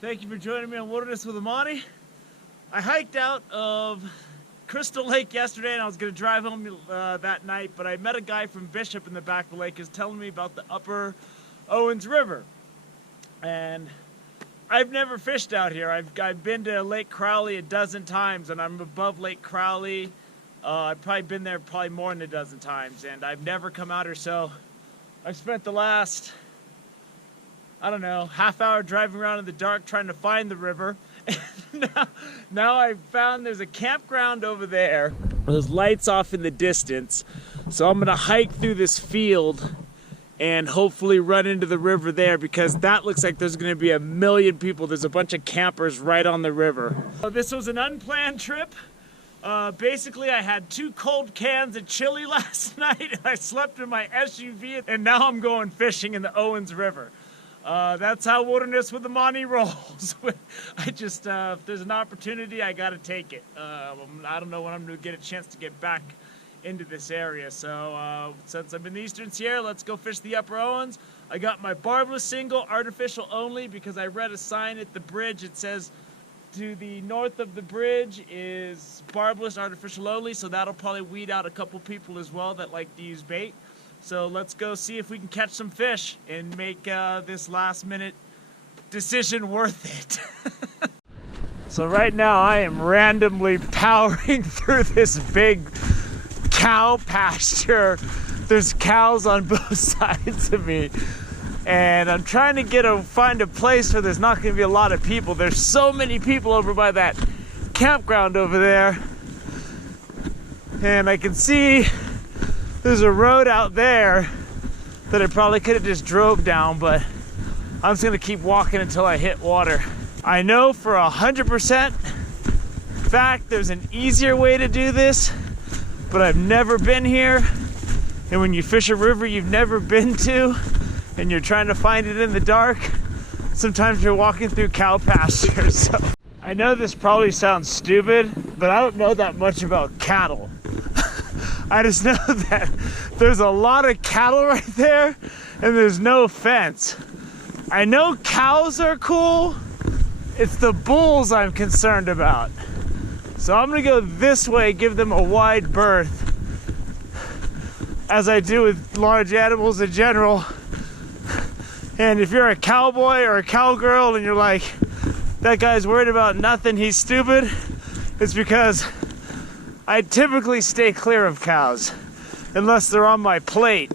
Thank you for joining me on Wilderness with Amani. I hiked out of Crystal Lake yesterday and I was going to drive home that night, but I met a guy from Bishop in the back of the lake who's telling me about the Upper Owens River. And I've never fished out here. I've been to Lake Crowley a dozen times, and I'm above Lake Crowley. I've probably been there more than a dozen times, and I've never come out here. So I've spent the last, I don't know, half hour driving around in the dark trying to find the river. now I found there's a campground over there. There's lights off in the distance. So I'm gonna hike through this field and hopefully run into the river there, because that looks like there's gonna be a million people. There's a bunch of campers right on the river. So this was an unplanned trip. Basically, I had 2 cold cans of chili last night. I slept in my SUV, and now I'm going fishing in the Owens River. That's how Wilderness with Amani rolls. If there's an opportunity, I gotta take it. I don't know when I'm gonna get a chance to get back into this area. So since I'm in the Eastern Sierra, let's go fish the Upper Owens. I got my barbless single, artificial only, because I read a sign at the bridge. It says to the north of the bridge is barbless, artificial only, so that'll probably weed out a couple people as well that like to use bait. So let's go see if we can catch some fish and make this last minute decision worth it. So right now I am randomly powering through this big cow pasture. There's cows on both sides of me, and I'm trying to find a place where there's not going to be a lot of people. There's so many people over by that campground over there, and I can see there's a road out there that I probably could have just drove down, but I'm just gonna keep walking until I hit water. I know for 100% fact there's an easier way to do this, but I've never been here. And when you fish a river you've never been to and you're trying to find it in the dark, sometimes you're walking through cow pastures. So I know this probably sounds stupid, but I don't know that much about cattle. I just know that there's a lot of cattle right there and there's no fence. I know cows are cool. It's the bulls I'm concerned about. So I'm gonna go this way, give them a wide berth, as I do with large animals in general. And if you're a cowboy or a cowgirl and you're like, that guy's worried about nothing, he's stupid, it's because I typically stay clear of cows unless they're on my plate.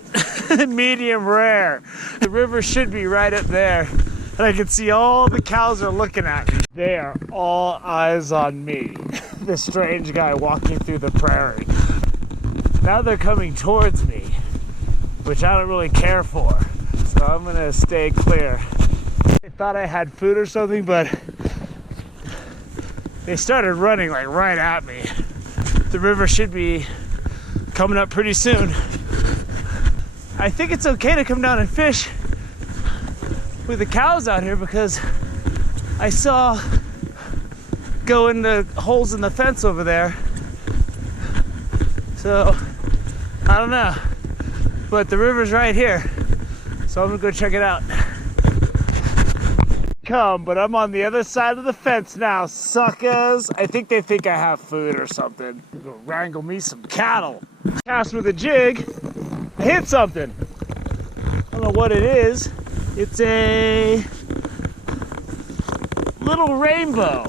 Medium rare. The river should be right up there, and I can see all the cows are looking at me. They are all eyes on me. The strange guy walking through the prairie. Now they're coming towards me, which I don't really care for, so I'm gonna stay clear. I thought I had food or something, but they started running like right at me. The river should be coming up pretty soon. I think it's okay to come down and fish with the cows out here, because I saw go in the holes in the fence over there. So I don't know, but the river's right here, so I'm gonna go check it out. But I'm on the other side of the fence now, suckers. I think they think I have food or something. Go wrangle me some cattle. Cast with a jig, I hit something. I don't know what it is. It's a little rainbow.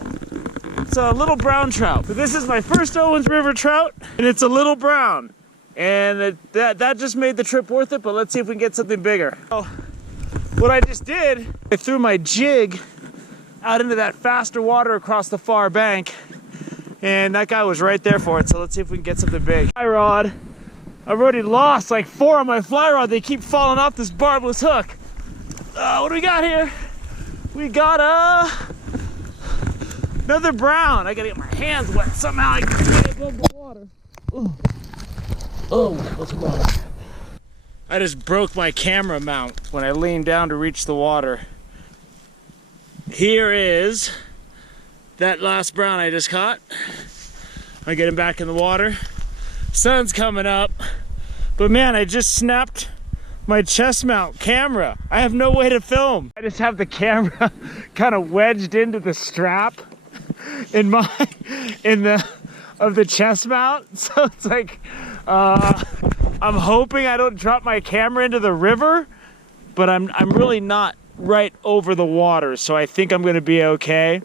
It's a little brown trout. But this is my first Owens River trout, and it's a little brown. And that just made the trip worth it, but let's see if we can get something bigger. So, what I just did, I threw my jig out into that faster water across the far bank, and that guy was right there for it. So let's see if we can get something big. Fly rod. I've already lost like 4 on my fly rod. They keep falling off this barbless hook. What do we got here? We got another brown. I gotta get my hands wet somehow. I can get above the water. Oh, what's going on? I just broke my camera mount when I leaned down to reach the water. Here is that last brown I just caught. I get him back in the water. Sun's coming up, but man, I just snapped my chest mount camera. I have no way to film. I just have the camera kind of wedged into the strap in of the chest mount. So it's like, I'm hoping I don't drop my camera into the river, but I'm really not right over the water, so I think I'm gonna be okay.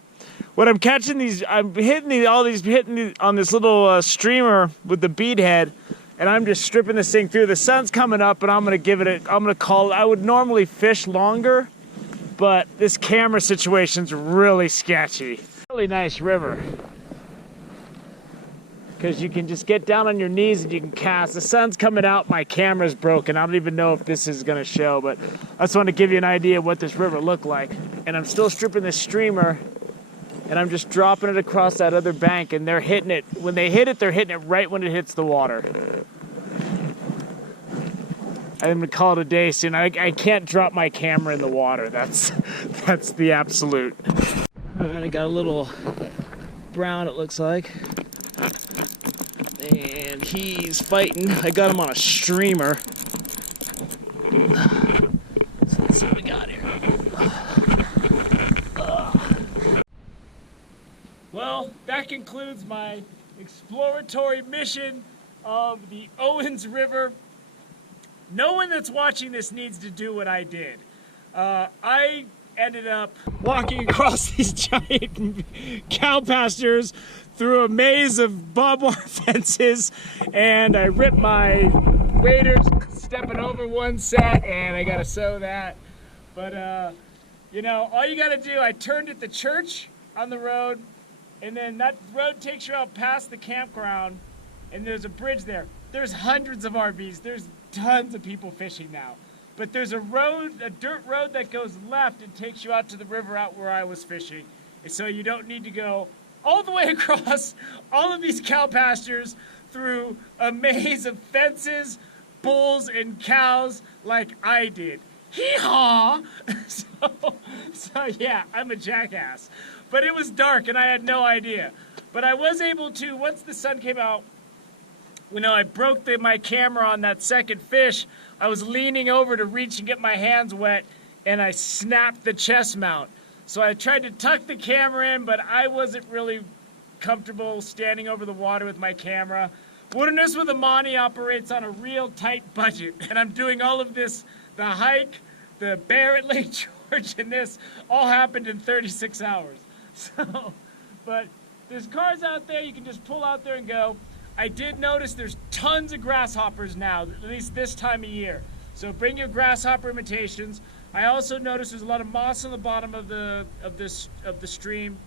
When I'm catching these, I'm hitting on this little streamer with the bead head, and I'm just stripping this thing through. The sun's coming up, and I'm gonna call it. I would normally fish longer, but this camera situation's really sketchy. Really nice river, because you can just get down on your knees and you can cast. The sun's coming out, my camera's broken. I don't even know if this is gonna show, but I just want to give you an idea of what this river looked like. And I'm still stripping this streamer, and I'm just dropping it across that other bank, and they're hitting it. When they hit it, they're hitting it right when it hits the water. I'm gonna call it a day soon. I can't drop my camera in the water. That's the absolute. Alright, I got a little brown, it looks like. And he's fighting. I got him on a streamer. So let's see what we got here. Well, that concludes my exploratory mission of the Owens River. No one that's watching this needs to do what I did. I ended up walking across these giant cow pastures through a maze of barbed wire fences, and I ripped my waders stepping over one set, and I gotta sew that. But you know, all you gotta do, I turned at the church on the road, and then that road takes you out past the campground, and there's a bridge there. There's hundreds of RVs. There's tons of people fishing now. But there's a road, a dirt road that goes left and takes you out to the river out where I was fishing. And so you don't need to go all the way across all of these cow pastures through a maze of fences, bulls, and cows like I did. Hee-haw! So yeah, I'm a jackass. But it was dark and I had no idea. But I was able to, once the sun came out, you know, I broke my camera on that second fish. I was leaning over to reach and get my hands wet, and I snapped the chest mount. So I tried to tuck the camera in, but I wasn't really comfortable standing over the water with my camera. Wilderness with Amani operates on a real tight budget, and I'm doing all of this, the hike, the bear at Lake George, and this all happened in 36 hours. So, but there's cars out there, you can just pull out there and go. I did notice there's tons of grasshoppers now, at least this time of year. So bring your grasshopper imitations. I also noticed there's a lot of moss on the bottom of the stream,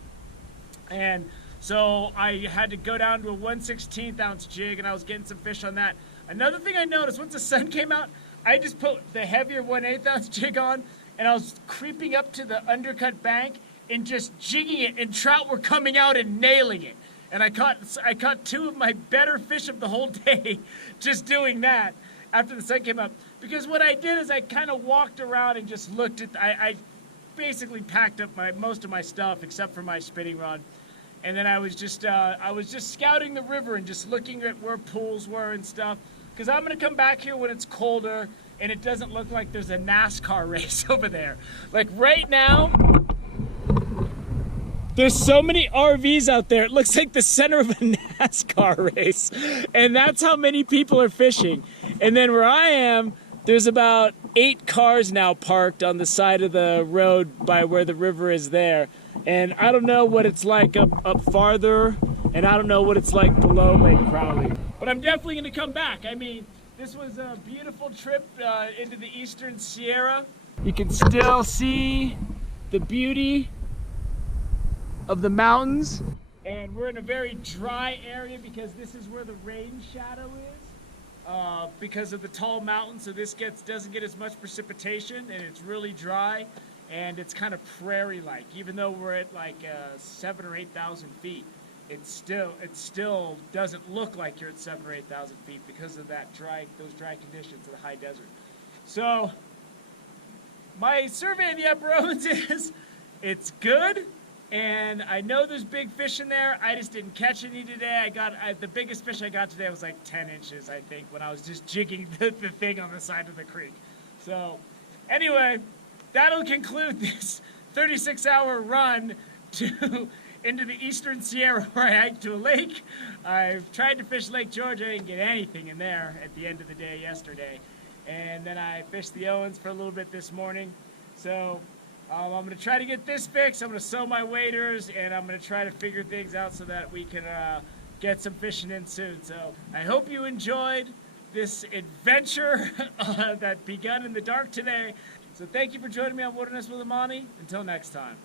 and so I had to go down to a 1/16 ounce jig, and I was getting some fish on that. Another thing I noticed, once the sun came out, I just put the heavier 1/8 ounce jig on, and I was creeping up to the undercut bank and just jigging it, and trout were coming out and nailing it. And I caught two of my better fish of the whole day just doing that after the sun came up. Because what I did is I kind of walked around and just looked at, I basically packed up most of my stuff except for my spinning rod. And then I was just scouting the river and just looking at where pools were and stuff. Because I'm going to come back here when it's colder and it doesn't look like there's a NASCAR race over there. Like right now, there's so many RVs out there. It looks like the center of a NASCAR race. And that's how many people are fishing. And then where I am, there's about 8 cars now parked on the side of the road by where the river is there. And I don't know what it's like up farther, and I don't know what it's like below Lake Crowley. But I'm definitely going to come back. I mean, this was a beautiful trip into the Eastern Sierra. You can still see the beauty of the mountains, and we're in a very dry area because this is where the rain shadow is, because of the tall mountains. So this doesn't get as much precipitation, and it's really dry, and it's kind of prairie-like. Even though we're at like 7,000 or 8,000 feet, it still doesn't look like you're at 7,000 or 8,000 feet because of those dry conditions of the high desert. So my survey of the Upper Owens is, it's good. And I know there's big fish in there. I just didn't catch any today. The biggest fish I got today was like 10 inches, I think, when I was just jigging the thing on the side of the creek. So anyway, that'll conclude this 36-hour run to into the eastern Sierra where I hiked to a lake. I've tried to fish Lake George. I didn't get anything in there at the end of the day yesterday. And then I fished the Owens for a little bit this morning. So I'm going to try to get this fixed. I'm going to sew my waders, and I'm going to try to figure things out so that we can get some fishing in soon. So I hope you enjoyed this adventure that begun in the dark today. So thank you for joining me on Wilderness with Amani. Until next time.